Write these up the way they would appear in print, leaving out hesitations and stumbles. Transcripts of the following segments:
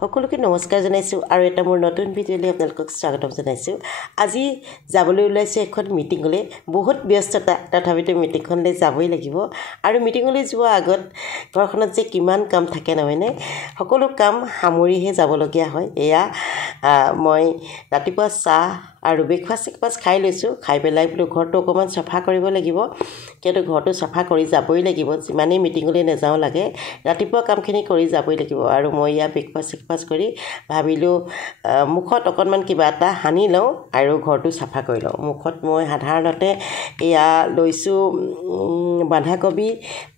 সকলোকে নমস্কাৰ জনাইছোঁ আৰু এটা মোৰ নতুন ভিডিঅ'লৈ আপোনালোকক স্বাগতম জনাইছোঁ। আজি যাবলৈ ওলাইছোঁ এখন মিটিঙলৈ। বহুত ব্যস্ততা, তথাপিতো মিটিংখনলৈ যাবই লাগিব। আৰু মিটিঙলৈ যোৱাৰ আগত ঘৰখনত যে কিমান কাম থাকে নহয়নে, সকলো কাম সামৰিহে যাবলগীয়া হয়। এয়া মই ৰাতিপুৱা চাহ আৰু ব্ৰেকফাষ্ট খাই লৈছোঁ। খাই পেলাই বোলো ঘৰটো অকণমান চাফা কৰিব লাগিব, কিয়নো ঘৰটো চাফা কৰি যাবই লাগিব। যিমানেই মিটিঙলৈ নাযাওঁ লাগে, ৰাতিপুৱা কামখিনি কৰি যাবই লাগিব। আৰু মই ইয়াত ব্ৰেকফাষ্ট কৰি ভাবিলোঁ মুখত অকণমান কিবা এটা সানি লওঁ আৰু ঘৰটো চাফা কৰি লওঁ। মুখত মই সাধাৰণতে এয়া লৈছোঁ বন্ধাকবি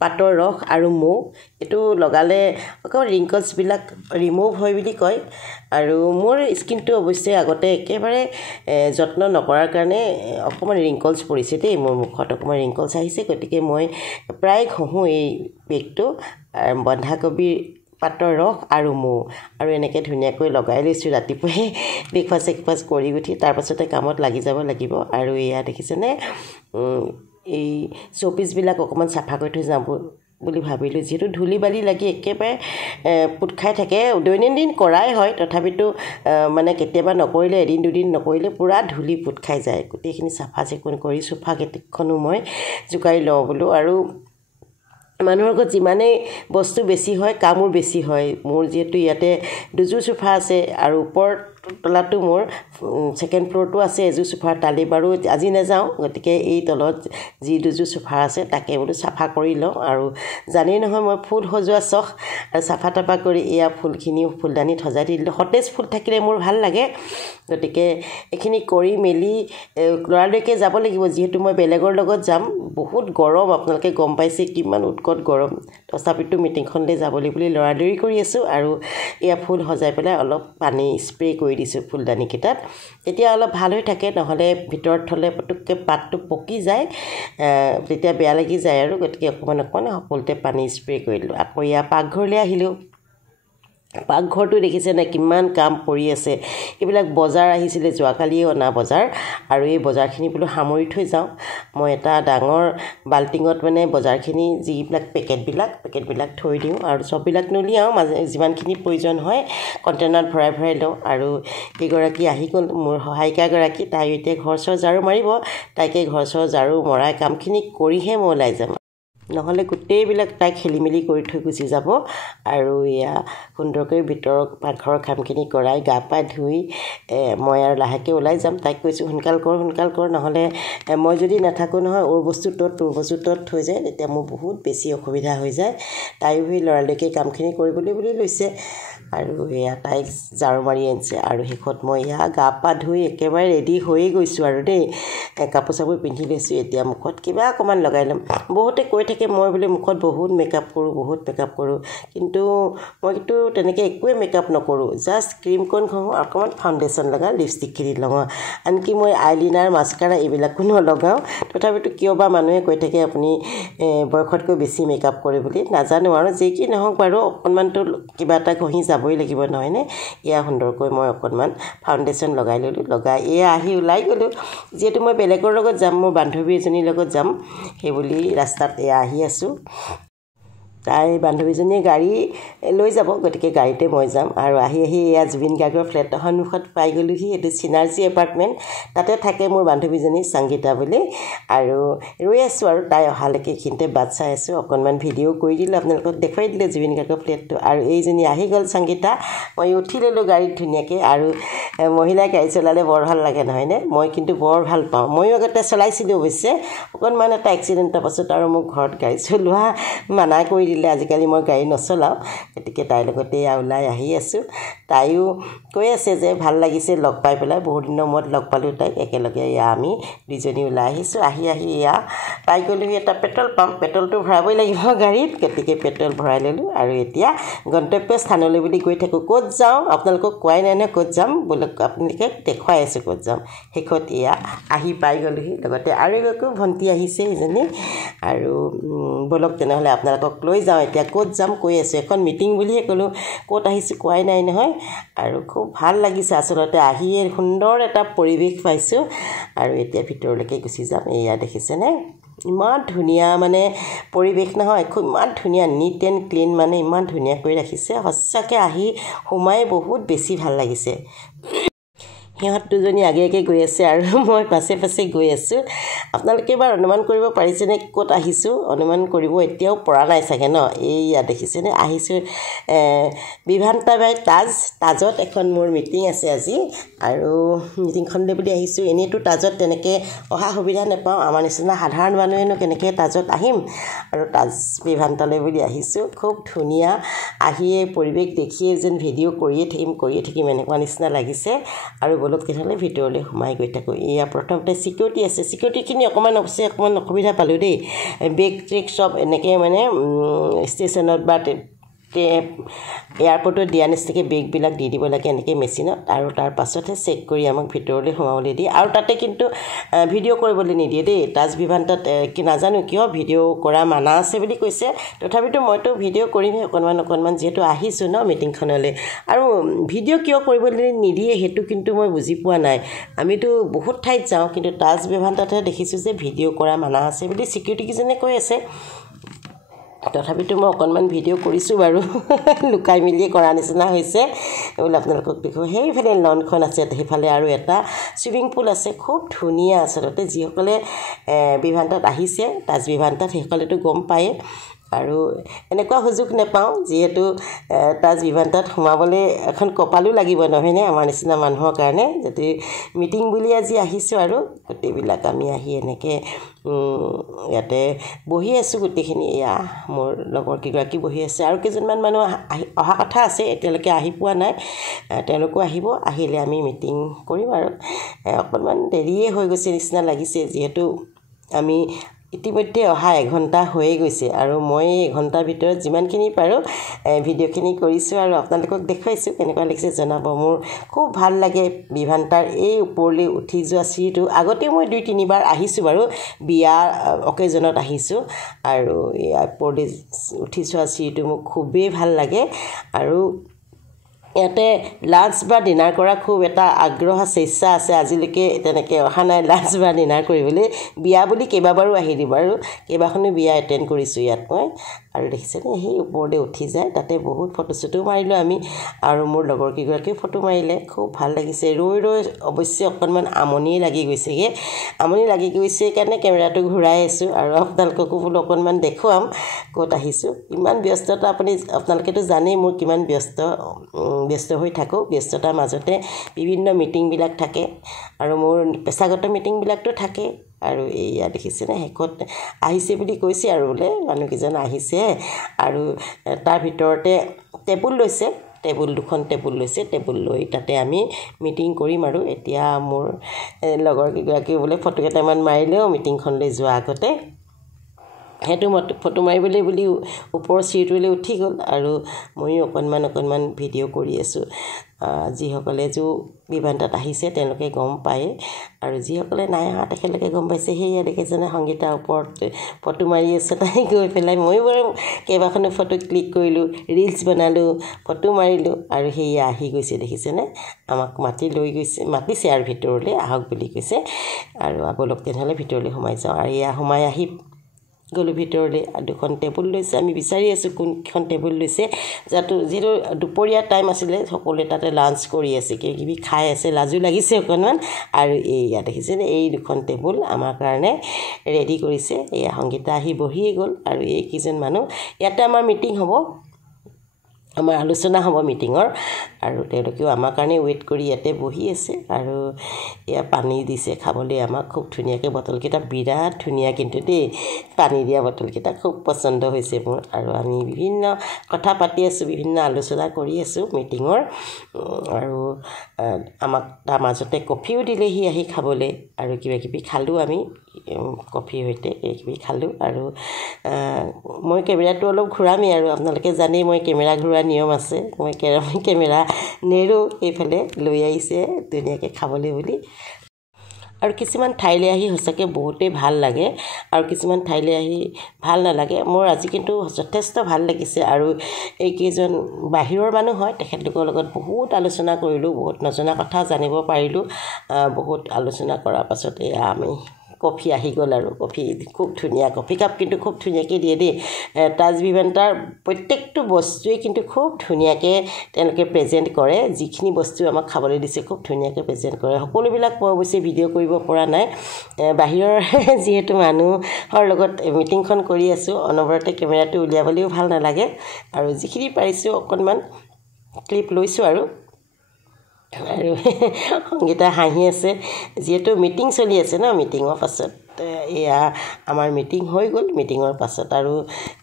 পাতৰ ৰস আৰু মৌ। এইটো লগালে অকণমান ৰিংকলছবিলাক ৰিমুভ হয় বুলি কয়। আৰু মোৰ স্কিনটো অৱশ্যে আগতে একেবাৰে যত্ন নকৰাৰ কাৰণে অকণমান ৰিংকলছ পৰিছে দেই, মোৰ মুখত অকণমান ৰিংকলছ আহিছে। গতিকে মই প্ৰায় ঘঁহোঁ এই পেকটো, বন্ধাকবিৰ পাতৰ ৰস আৰু মৌ, আৰু এনেকৈ ধুনীয়াকৈ লগাই লৈছোঁ ৰাতিপুৱাই ব্ৰেকফাষ্ট কৰি উঠি। তাৰপাছতে কামত লাগি যাব লাগিব। আৰু এয়া দেখিছেনে, এই শ্ব'পিচবিলাক অকণমান চাফা কৰি থৈ যাওঁ বুলি ভাবিলোঁ। যিহেতু ধূলি বালি লাগি একেবাৰে পোত খাই থাকে, দৈনন্দিন কৰাই হয়, তথাপিতো মানে কেতিয়াবা নকৰিলে, এদিন দুদিন নকৰিলে পূৰা ধূলি পোত খাই যায়। গোটেইখিনি চাফা চিকুণ কৰি চোফা কেইখনো মই জোকাৰি লওঁ বোলো। আৰু মানুহৰ ঘৰত যিমানেই বস্তু বেছি হয়, কামো বেছি হয়। মোৰ যিহেতু ইয়াতে দুযোৰ চোফা আছে আৰু ওপৰ তলাতো মোৰ ছেকেণ্ড ফ্ল'ৰটো আছে এযোৰ চোফাৰ, তালি বাৰু আজি নাযাওঁ। গতিকে এই তলত যি দুযোৰ চোফা আছে তাকে বোলো চাফা কৰি লওঁ। আৰু জানেই নহয় মই ফুল সজোৱা চখ, আৰু চাফা তাফা কৰি এয়া ফুলখিনিও ফুলদানিত সজাই দি দিলোঁ। সতেজ ফুল থাকিলে মোৰ ভাল লাগে। গতিকে এইখিনি কৰি মেলি লৰালৰিকৈ যাব লাগিব, যিহেতু মই বেলেগৰ লগত যাম। বহুত গৰম, আপোনালোকে গম পাইছে কিমান উৎকট গৰম। তথাপিতো মিটিংখনলৈ যাবলৈ বুলি লৰালৰি কৰি আছোঁ। আৰু এয়া ফুল সজাই পেলাই অলপ পানী স্প্ৰে' কৰি দিছোঁ ফুলদানিকেইটাত, তেতিয়া অলপ ভাল হৈ থাকে। নহ'লে ভিতৰত থ'লে পটককৈ পাতটো পকি যায়, তেতিয়া বেয়া লাগি যায়। আৰু গতিকে অকণমান সকলোতে পানী স্প্ৰে' কৰি দিলোঁ। আকৌ এয়া পাকঘৰলৈ আহিলোঁ। পাকঘৰটো দেখিছে নাই কিমান কাম পৰি আছে। এইবিলাক বজাৰ আহিছিলে, যোৱাকালিয়ে অনা বজাৰ, আৰু এই বজাৰখিনি বোলো সামৰি থৈ যাওঁ। মই এটা ডাঙৰ বাল্টিঙত মানে বজাৰখিনি যিবিলাক পেকেটবিলাক থৈ দিওঁ, আৰু চববিলাক নুলিয়াওঁ, যিমানখিনি প্ৰয়োজন হয় কণ্টেইনাৰত ভৰাই লওঁ। আৰু এইগৰাকী আহি গ'ল, মোৰ সহায়িকাগৰাকী, তাই এতিয়া ঘৰ চৰ ঝাৰু মাৰিব। তাইকে ঘৰ চৰ ঝাৰু মৰাই কামখিনি কৰিহে মই ওলাই যাম, নহ'লে গোটেইবিলাক তাই খেলি মেলি কৰি থৈ গুচি যাব। আৰু এয়া সুন্দৰকৈ ভিতৰৰ পাকঘৰৰ কামখিনি কৰাই গা পা ধুই মই আৰু লাহেকৈ ওলাই যাম। তাইক কৈছোঁ সোনকাল কৰ, নহ'লে মই যদি নাথাকোঁ নহয়, ওৰ বস্তু ত'ত তোৰ বস্তু ত'ত থৈ যায়, তেতিয়া মোৰ বহুত বেছি অসুবিধা হৈ যায়। তাইও সেই লৰালৰিকৈ কামখিনি কৰিবলৈ বুলি লৈছে। আৰু এয়া তাইক ঝাৰু মাৰি আনিছে। আৰু শেষত মই এয়া গা পা ধুই একেবাৰে ৰেডি হৈয়ে গৈছোঁ আৰু দেই, কাপোৰ চাপোৰ পিন্ধি লৈছোঁ। এতিয়া মুখত কিবা অকণমান লগাই ল'ম। বহুতে কৈ থাকে মই বোলে মুখত বহুত মেকআপ কৰোঁ, কিন্তু মই তেনেকৈ একোৱে মেকআপ নকৰোঁ। জাষ্ট ক্ৰীমকণ ঘঁহোঁ, অকণমান ফাউণ্ডেশ্যন লগাওঁ, লিপষ্টিকখিনি লগাওঁ, আনকি মই আইলিনাৰ মাস্কাৰা এইবিলাকো নলগাওঁ। তথাপিতো কিয় বা মানুহে কৈ থাকে আপুনি বয়সতকৈ বেছি মেকআপ কৰে বুলি, নাজানো। আৰু যি কি নহওক বাৰু, অকণমানতো কিবা এটা ঘঁহি যাবই লাগিব নহয়নে। এয়া সুন্দৰকৈ মই অকণমান ফাউণ্ডেশ্যন লগাই ল'লোঁ। লগাই এয়া আহি ওলাই গ'লোঁ। যিহেতু মই বেলেগৰ লগত যাম, মোৰ বান্ধৱী এজনীৰ লগত যাম, সেইবুলি ৰাস্তাত এয়া আহি আছোঁ। তাই বান্ধৱীজনীয়ে গাড়ী লৈ যাব, গতিকে গাড়ীতে মই যাম। আৰু আহি এয়া জুবিন গাৰ্গৰ ফ্লেটৰ সন্মুখত পাই গ'লোহি। এইটো চিনাৰ্জী এপাৰ্টমেণ্ট, তাতে থাকে মোৰ বান্ধৱীজনী সংগীতা বুলি। আৰু ৰৈ আছোঁ, আৰু তাই অহালৈকে এইখিনিতে বাট চাই আছোঁ। অকণমান ভিডিঅ' কৰি দিলোঁ, আপোনালোকক দেখুৱাই দিলোঁ জুবিন গাৰ্গৰ ফ্লেটটো। আৰু এইজনী আহি গ'ল সংগীতা। মই উঠি ল'লোঁ গাড়ীত ধুনীয়াকৈ। আৰু মহিলাই গাড়ী চলালে বৰ ভাল লাগে নহয়নে, মই কিন্তু বৰ ভাল পাওঁ। ময়ো আগতে চলাইছিলোঁ অৱশ্যে, অকণমান এটা এক্সিডেণ্টৰ পাছত আৰু মোক ঘৰত গাড়ী চলোৱা মানা কৰি দিলে। আজিকালি মই গাড়ী নচলাওঁ। গতিকে তাইৰ লগতে ওলাই আহি আছোঁ। তাইও কৈ আছে যে ভাল লাগিছে লগ পাই পেলাই, বহুত দিনৰ মূৰত লগ পালোঁ তাইক। একেলগে আমি দুইজনী ওলাই আহিছোঁ। আহি পাই গ'লোহি এটা পেট্ৰল পাম্প। পেট্ৰলটো ভৰাবই লাগিব গাড়ীত, গতিকে পেট্ৰল ভৰাই ল'লোঁ। আৰু এতিয়া গন্তব্য স্থানলৈ বুলি গৈ থাকোঁ। ক'ত যাওঁ আপোনালোকক কোৱাই নাই নহয়, ক'ত যাম বোলো, আপোনালোকে দেখুৱাই আছোঁ ক'ত যাম। শেষত আহি পাই গ'লোহি। লগতে আৰু এগৰাকী ভণ্টি আহিছে ইজনী। আৰু ব'লক তেনেহ'লে আপোনালোকক লৈ যাওঁ। এতিয়া ক'ত যাম কৈ আছোঁ, এখন মিটিং বুলিহে ক'লোঁ, ক'ত আহিছোঁ কোৱাই নাই নহয়। আৰু খুব ভাল লাগিছে আচলতে আহিয়ে, সুন্দৰ এটা পৰিৱেশ পাইছোঁ। আৰু এতিয়া ভিতৰলৈকে গুচি যাম। এয়া দেখিছেনে, ইমান ধুনীয়া মানে পৰিৱেশ নহয়, খুব ইমান ধুনীয়া নিট এণ্ড ক্লিন, মানে ইমান ধুনীয়া কৰি ৰাখিছে। সঁচাকৈ আহি সোমাই বহুত বেছি ভাল লাগিছে। সিহঁত দুজনী আগে আগে গৈ আছে আৰু মই পাছে পাছে গৈ আছোঁ। আপোনালোকে এবাৰ অনুমান কৰিব পাৰিছেনে ক'ত আহিছোঁ? অনুমান কৰিব এতিয়াও পৰা নাই চাগে ন? এইয়া দেখিছেনে? আহিছোঁ বিভান্তা বাই তাজত এখন মোৰ মিটিং আছে আজি, আৰু মিটিংখনলৈ বুলি আহিছোঁ। এনেইতো তাজত তেনেকৈ অহা সুবিধা নাপাওঁ, আমাৰ নিচিনা সাধাৰণ মানুহেনো কেনেকৈ তাজত আহিম, আৰু তাজ বিভান্তালৈ বুলি আহিছোঁ। খুব ধুনীয়া, আহিয়ে পৰিৱেশ দেখিয়ে যেন ভিডিঅ' কৰিয়ে থাকিম এনেকুৱা নিচিনা লাগিছে। আৰু বলক তেনেহ'লে ভিতৰলৈ সোমাই গৈ থাকোঁ। এয়া প্ৰথমতে ছিকিউৰিটি আছে, ছিকিউৰিটিখিনি অকণমান অসুবিধা পালোঁ দেই। বেগ ট্ৰেক চব এনেকৈ মানে ষ্টেচনত বা এয়াৰপৰ্টত দিয়া নিচিনাকৈ বেগবিলাক দি দিব লাগে এনেকৈ মেচিনত, আৰু তাৰ পাছতহে চেক কৰি আমাক ভিতৰলৈ সোমাবলৈ দিয়ে। আৰু তাতে কিন্তু ভিডিঅ' কৰিবলৈ নিদিয়ে দেই। তাজ বিভান্তাত নাজানো কিয় ভিডিঅ' কৰা মানা আছে বুলি কৈছে, তথাপিতো মইতো ভিডিঅ' কৰিমেই অকণমান যিহেতু আহিছোঁ ন মিটিংখনলৈ। আৰু ভিডিঅ' কিয় কৰিবলৈ নিদিয়ে সেইটো কিন্তু মই বুজি পোৱা নাই। আমিতো বহুত ঠাইত যাওঁ, কিন্তু তাজ বিভান্তাতহে দেখিছোঁ যে ভিডিঅ' কৰা মানা আছে বুলি ছিকিউৰিটিকেইজনে কৈ আছে। তথাপিতো মই অকণমান ভিডিঅ' কৰিছোঁ বাৰু, লুকাই মেলিয়ে কৰা নিচিনা হৈছে বোলে আপোনালোকক দেখোঁ। সেইফালে লনখন আছে, সেইফালে আৰু এটা চুইমিং পুল আছে, খুব ধুনীয়া। আচলতে যিসকলে বিভান্তাত আহিছে, তাজ বিভান্তাত, সেইসকলেতো গম পায়ে। আৰু এনেকুৱা সুযোগ নাপাওঁ, যিহেতু তাজ বিভান্তাত সোমাবলৈ এখন কপালো লাগিব নহয়নে আমাৰ নিচিনা মানুহৰ কাৰণে। যদি মিটিং বুলি আজি আহিছোঁ, আৰু গোটেইবিলাক আমি আহি এনেকৈ ইয়াতে বহি আছোঁ গোটেইখিনি। এয়া মোৰ লগৰ কেইগৰাকী বহি আছে, আৰু কেইজনমান মানুহ অহা কথা আছে, এতিয়ালৈকে আহি পোৱা নাই। তেওঁলোকো আহিব, আহিলে আমি মিটিং কৰিম। আৰু অকণমান দেৰিয়ে হৈ গৈছে নিচিনা লাগিছে, যিহেতু আমি ইতিমধ্যে অহা এঘণ্টা হৈয়ে গৈছে, আৰু মই এঘণ্টাৰ ভিতৰত যিমানখিনি পাৰোঁ ভিডিঅ'খিনি কৰিছোঁ আৰু আপোনালোকক দেখুৱাইছোঁ। কেনেকুৱা লাগিছে জনাব। মোৰ খুব ভাল লাগে বিভান্তাৰ এই ওপৰলৈ উঠি যোৱা চিৰিটো। আগতে মই 2-3 বাৰ আহিছোঁ বাৰু, বিয়া অকেজনত আহিছোঁ, আৰু এই ওপৰলৈ উঠি যোৱা চিৰিটো মোক খুবেই ভাল লাগে। আৰু ইয়াতে লাঞ্চ বা ডিনাৰ কৰা খুব এটা আগ্ৰহ আছে, ইচ্ছা আছে। আজিলৈকে তেনেকৈ অহা নাই লাঞ্চ বা ডিনাৰ কৰিবলৈ। বিয়া বুলি কেইবাবাৰো আহিলোঁ বাৰু, কেইবাখনো বিয়া এটেণ্ড কৰিছোঁ ইয়াত মই। আৰু দেখিছেনে সেই ওপৰলৈ উঠি যায়, তাতে বহুত ফটো চটো মাৰিলোঁ আমি, আৰু মোৰ লগৰ কেইগৰাকীও ফটো মাৰিলে। খুব ভাল লাগিছে। ৰৈ অৱশ্যে অকণমান আমনিয়ে লাগি গৈছেগৈ। আমনি লাগি গৈছে কাৰণে কেমেৰাটো ঘূৰাই আছোঁ, আৰু আপোনালোককো বোলো অকণমান দেখুৱাম ক'ত আহিছোঁ। ইমান ব্যস্ততা, আপোনালোকেতো জানেই মোৰ কিমান ব্যস্ত হৈ থাকোঁ। ব্যস্ততাৰ মাজতে বিভিন্ন মিটিংবিলাক থাকে, আৰু মোৰ পেছাগত মিটিংবিলাকতো থাকে। আৰু এইয়া দেখিছেনে শেষত আহিছে বুলি কৈছে, আৰু বোলে মানুহকেইজন আহিছে। আৰু তাৰ ভিতৰতে দুখন টেবুল লৈছে, টেবুল লৈ তাতে আমি মিটিং কৰিম। আৰু এতিয়া মোৰ লগৰ কেইগৰাকীও বোলে ফটো কেইটামান মাৰিলেও মিটিংখনলৈ যোৱা আগতে, সেইটো ফটো মাৰিবলৈ বুলি ওপৰৰ চিৰিটোলৈ উঠি গ'ল, আৰু ময়ো অকণমান ভিডিঅ' কৰি আছোঁ। যিসকলে বিভান্তাত আহিছে তেওঁলোকে গম পায়, আৰু যিসকলে নাই অহা তেখেতলোকে গম পাইছে। সেয়া দেখিছেনে সংগীতাৰ ওপৰত ফটো মাৰি আছে, তাই গৈ পেলাই। ময়ো বাৰু কেইবাখনো ফটো ক্লিক কৰিলোঁ, ৰিলচ বনালোঁ, ফটো মাৰিলোঁ, আৰু সেয়া আহি গৈছে দেখিছেনে। আমাক মাতিছে আৰু ভিতৰলৈ আহক বুলি কৈছে। আৰু বলক তেনেহ'লে ভিতৰলৈ সোমাই যাওঁ। আৰু এয়া সোমাই আহি গ'লোঁ ভিতৰলৈ। দুখন টেবুল লৈছে, আমি বিচাৰি আছোঁ কোনখন টেবুল লৈছে। যিহেতু দুপৰীয়া টাইম আছিলে, সকলোৱে তাতে লাঞ্চ কৰি আছে, কিবাকিবি খাই আছে, লাজো লাগিছে অকণমান। আৰু এইয়া দেখিছেনে এই দুখন টেবুল আমাৰ কাৰণে ৰেডি কৰিছে। এয়া সংগীতা আহি বহিয়ে গ'ল, আৰু এইকেইজন মানুহ ইয়াতে আমাৰ মিটিং হ'ব, আমাৰ আলোচনা হ'ব মিটিঙৰ। আৰু তেওঁলোকেও আমাৰ কাৰণে ৱেইট কৰি ইয়াতে বহি আছে। আৰু এয়া পানী দিছে খাবলৈ আমাক, খুব ধুনীয়াকৈ। বটলকেইটা বিৰাট ধুনীয়া কিন্তু দেই, পানী দিয়া বটলকেইটা খুব পচন্দ হৈছে মোৰ। আৰু আমি বিভিন্ন কথা পাতি আছোঁ, বিভিন্ন আলোচনা কৰি আছোঁ মিটিঙৰ। আৰু আমাক তাৰ মাজতে কফিও দিলেহি আহি খাবলৈ, আৰু কিবাকিবি খালোঁ আমি, কফিৰ সৈতে কিবাকিবি খালোঁ। আৰু মই কেমেৰাটো অলপ ঘূৰামেই, আৰু আপোনালোকে জানেই মই কেমেৰা ঘূৰোৱা নিয়ম আছে। মই কেমেৰা নেৰোঁ, এইফালে লৈ আহিছে ধুনীয়াকৈ খাবলৈ বুলি। আৰু কিছুমান ঠাইলৈ আহি সঁচাকৈ বহুতেই ভাল লাগে, আৰু কিছুমান ঠাইলৈ আহি ভাল নালাগে। মোৰ আজি কিন্তু যথেষ্ট ভাল লাগিছে। আৰু এইকেইজন বাহিৰৰ মানুহ হয়, তেখেতলোকৰ লগত বহুত আলোচনা কৰিলোঁ, বহুত নজনা কথা জানিব পাৰিলোঁ। বহুত আলোচনা কৰাৰ পাছত এয়া আমি কফি আহি গ'ল আৰু কফি খুব ধুনীয়া কফি কাপ কিন্তু খুব ধুনীয়াকৈ দিয়ে দেই তাজ ভিভেণ্টাৰ প্ৰত্যেকটো বস্তুৱে কিন্তু খুব ধুনীয়াকৈ তেওঁলোকে প্ৰেজেণ্ট কৰে যিখিনি বস্তু আমাক খাবলৈ দিছে খুব ধুনীয়াকৈ প্ৰেজেণ্ট কৰে সকলোবিলাক মই অৱশ্যে ভিডিঅ' কৰিব পৰা নাই বাহিৰৰ যিহেতু মানুহৰ লগত মিটিংখন কৰি আছোঁ অনবৰতে কেমেৰাটো উলিয়াবলৈও ভাল নালাগে আৰু যিখিনি পাৰিছোঁ অকণমান ক্লিপ লৈছোঁ আৰু সংগীতা হাঁহি আছে যিহেতু মিটিং চলি আছে ন মিটিঙৰ পাছত এয়া আমাৰ মিটিং হৈ গ'ল মিটিঙৰ পাছত আৰু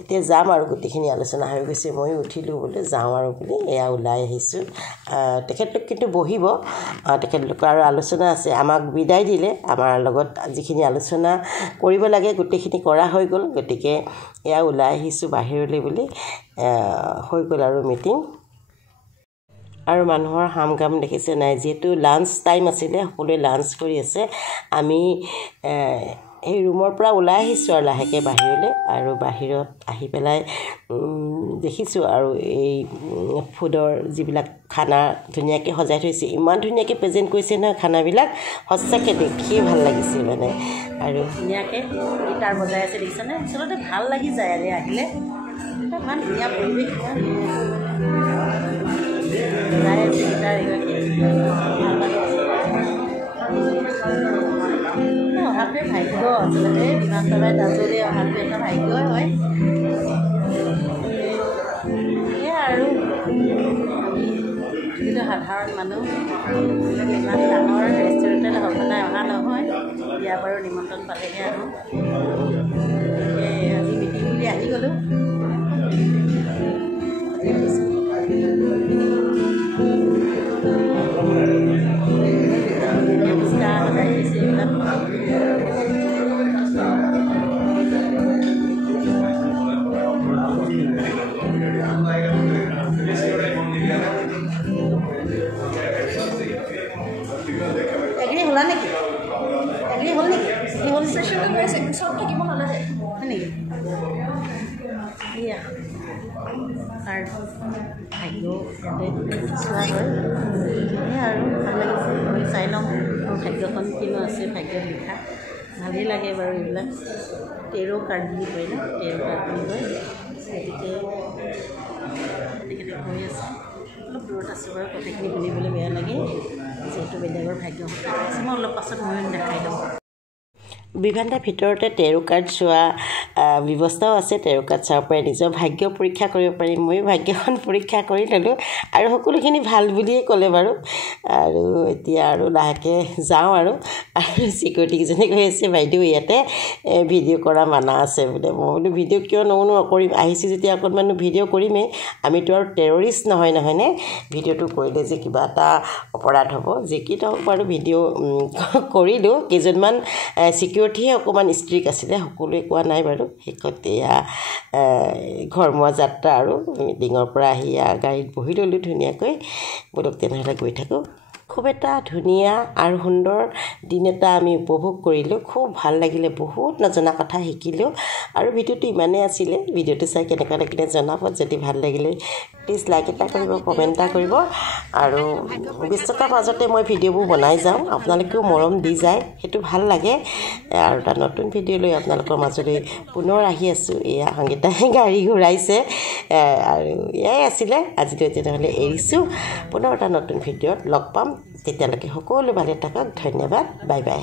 এতিয়া যাম আৰু গোটেইখিনি আলোচনা হৈ গৈছে মই উঠিলোঁ বোলে যাওঁ আৰু বুলি এয়া ওলাই আহিছোঁ তেখেতলোক কিন্তু বহিব তেখেতলোকৰ আৰু আলোচনা আছে আমাক বিদায় দিলে আমাৰ লগত যিখিনি আলোচনা কৰিব লাগে গোটেইখিনি কৰা হৈ গ'ল গতিকে এয়া ওলাই আহিছোঁ বাহিৰলৈ বুলি হৈ গ'ল আৰু মিটিং আৰু মানুহৰ হাম কাম দেখিছে নাই যিহেতু লাঞ্চ টাইম আছিলে সকলোৱে লাঞ্চ কৰি আছে আমি এই ৰুমৰ পৰা ওলাই আহিছোঁ আৰু লাহেকৈ বাহিৰলৈ আৰু বাহিৰত আহি পেলাই দেখিছোঁ আৰু এই ফুডৰ যিবিলাক খানা ধুনীয়াকৈ সজাই থৈছে ইমান ধুনীয়াকৈ প্ৰেজেণ্ট কৰিছে নহয় খানাবিলাক সঁচাকৈ দেখিয়ে ভাল লাগিছে মানে আৰু ধুনীয়াকৈ গীটাৰ বজাই আছে দেখিছেনে আচলতে ভাল লাগি যায় আৰু আহিলে ইমান ধুনীয়া পৰিৱেশ অহাটোৱে ভাগ্য আচলতে বিমান চৰাই দাজলৈ অহাটো এটা ভাগ্যই হয় সেয়া আৰু যিটো সাধাৰণ মানুহ ইমান ডাঙৰ ৰেষ্টুৰেণ্টত সঘনাই অহা নহয় বিয়া বাৰু নিমন্ত্ৰণ পালেহে আহোঁ আজি মিটিং বুলি আহি গ'লোঁ আৰু ভাগ্য ইয়াতে চোৱা হয় সেয়াই আৰু ভাল লাগিছে মই চাই লওঁ মোৰ ভাগ্যখন কিনো আছে ভাগ্য লিখা ভালেই লাগে বাৰু এইবিলাক টেৰ' কাৰ্ড বুলি কয় ন টেৰ' কাৰ্ড বুলি কয় গতিকে তেখেতে কৈ আছে অলপ দূৰত আছোঁ বাৰু কথাখিনি শুনিবলৈ বেয়া লাগে যিহেতু বেলেগৰ ভাগ্য কথা আছে মই অলপ পাছত ময়ো দেখাই লওঁ ভিভেণ্টাৰ ভিতৰতে টেৰ' কাৰ্ড চোৱা ব্যৱস্থাও আছে টেৰ' কাৰ্ড চাব পাৰি নিজৰ ভাগ্য পৰীক্ষা কৰিব পাৰি ময়ো ভাগ্যখন পৰীক্ষা কৰি ল'লোঁ আৰু সকলোখিনি ভাল বুলিয়েই ক'লে বাৰু আৰু এতিয়া আৰু লাহেকৈ যাওঁ আৰু চিকিউৰিটিকেইজনে কৈ আছে বাইদেউ ইয়াতে ভিডিঅ' কৰা মানা আছে বোলে মই বোলো ভিডিঅ' কিয় নকৰিম আহিছোঁ যেতিয়া অকণমান ভিডিঅ' কৰিমেই আমিতো আৰু টেৰৰিষ্ট নহয়নে ভিডিঅ'টো কৰিলে যে কিবা এটা অপৰাধ হ'ব যি কি নহওক বাৰু ভিডিঅ' কৰিলোঁ কেইজনমান চিকিউৰিটিহে অকণমান ষ্ট্ৰিক্ট আছিলে সকলোৱে কোৱা নাই বাৰু শেষত এয়া ঘৰমুৱা যাত্ৰা আৰু মিটিঙৰ পৰা আহি গাড়ীত বহি ল'লোঁ ধুনীয়াকৈ বোলক তেনেহ'লে গৈ থাকোঁ খুব এটা ধুনীয়া আৰু সুন্দৰ দিন এটা আমি উপভোগ কৰিলোঁ খুব ভাল লাগিলে বহুত নজনা কথা শিকিলোঁ আৰু ভিডিঅ'টো ইমানেই আছিলে ভিডিঅ'টো চাই কেনেকুৱা লাগিলে জনাব যদি ভাল লাগিলে প্লিজ লাইক এটা কৰিব কমেণ্ট এটা কৰিব আৰু ব্যস্ততাৰ মাজতে মই ভিডিঅ'বোৰ বনাই যাওঁ আপোনালোকেও মৰম দি যায় সেইটো ভাল লাগে আৰু এটা নতুন ভিডিঅ' লৈ আপোনালোকৰ মাজলৈ পুনৰ আহি আছোঁ এয়া সংগীতাই গাড়ী ঘূৰাইছে আৰু এয়াই আছিলে আজিলৈ তেনেহ'লে এৰিছোঁ পুনৰ এটা নতুন ভিডিঅ'ত লগ পাম তেতিয়ালৈকে সকলো ভালে থাকক ধন্যবাদ বাই বাই